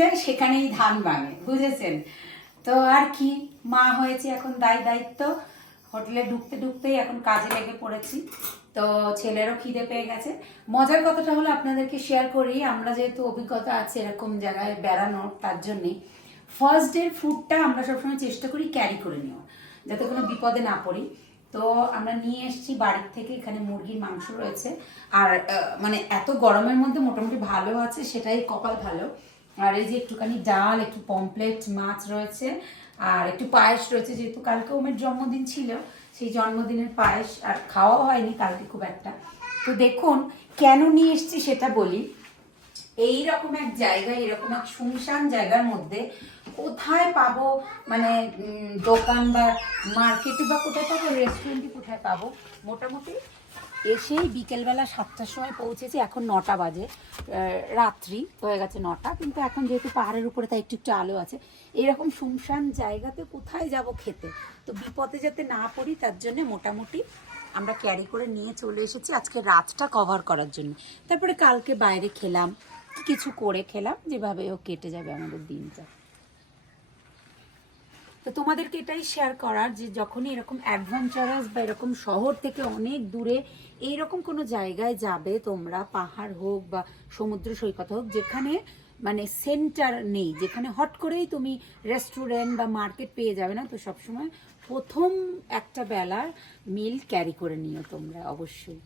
যায়, সেখানেই ধান ভাঙে বুঝেছেন? তো আর কি, মা হয়েছে এখন দায় দায়িত্ব। হোটেলে ঢুকতে ঢুকতেই এখন কাজে লেগে পড়েছি। তো ছেলেরও খিদে পেয়ে গেছে। মজার কথাটা হলো আপনাদেরকে শেয়ার করি, আমরা যেহেতু অভিজ্ঞতা আছে এরকম জায়গায় বেড়ানোর, তার জন্যেই ফার্স্ট ডের ফুডটা আমরা সবসময় চেষ্টা করি ক্যারি করে নেওয়া, যাতে কোনো বিপদে না পড়ি। তো আমরা নিয়ে এসেছি বাড়ির থেকে, এখানে মুরগির মাংস রয়েছে। আর মানে এত গরমের মধ্যে মোটামুটি ভালো আছে, সেটাই কপাল ভালো। আর এই যে একটুখানি ডাল, একটু পমপ্লেট মাছ রয়েছে, আর একটু পায়েস রয়েছে, যেহেতু কালকে ওমের জন্মদিন ছিল, সেই জন্মদিনের পায়েস আর খাওয়া হয়নি কালকে খুব একটা। তো দেখুন, কেন নিয়ে এসেছি সেটা বলি। এই রকম এক জায়গায়, এরকম এক শুনশান জায়গার মধ্যে কোথায় পাবো? মানে দোকান বা মার্কেটে বা কোথায় পাবো? রেস্টুরেন্টে কোথায় পাবো? মোটামুটি এসেই বিকেলবেলা সাতটার সময় পৌঁছেছি, এখন নটা বাজে। রাত্রি হয়ে গেছে নটা, কিন্তু এখন যেহেতু পাহাড়ের উপরে, তাই একটু একটু আলো আছে। এরকম শুনশান জায়গাতে কোথায় যাব খেতে? তো বিপদে যাতে না পড়ি, তার জন্য মোটামুটি আমরা ক্যারি করে নিয়ে চলে এসেছি আজকে রাতটা কভার করার জন্য। তারপরে কালকে বাইরে খেলাম, কিছু করে খেলাম, যেভাবে ও কেটে যাবে আমাদের দিনটা। তো তোমাদেরকে এটাই শেয়ার করার যে যখনই এরকম অ্যাডভেঞ্চারাস বা এরকম শহর থেকে অনেক দূরে এইরকম কোনো জায়গায় যাবে, তোমরা পাহাড় হোক বা সমুদ্র সৈকত হোক, যেখানে মানে সেন্টার নেই, যেখানে হট করেই তুমি রেস্টুরেন্ট বা মার্কেট পেয়ে যাবে না, তো সবসময় প্রথম একটা বেলার মিল ক্যারি করে নিও তোমরা অবশ্যই।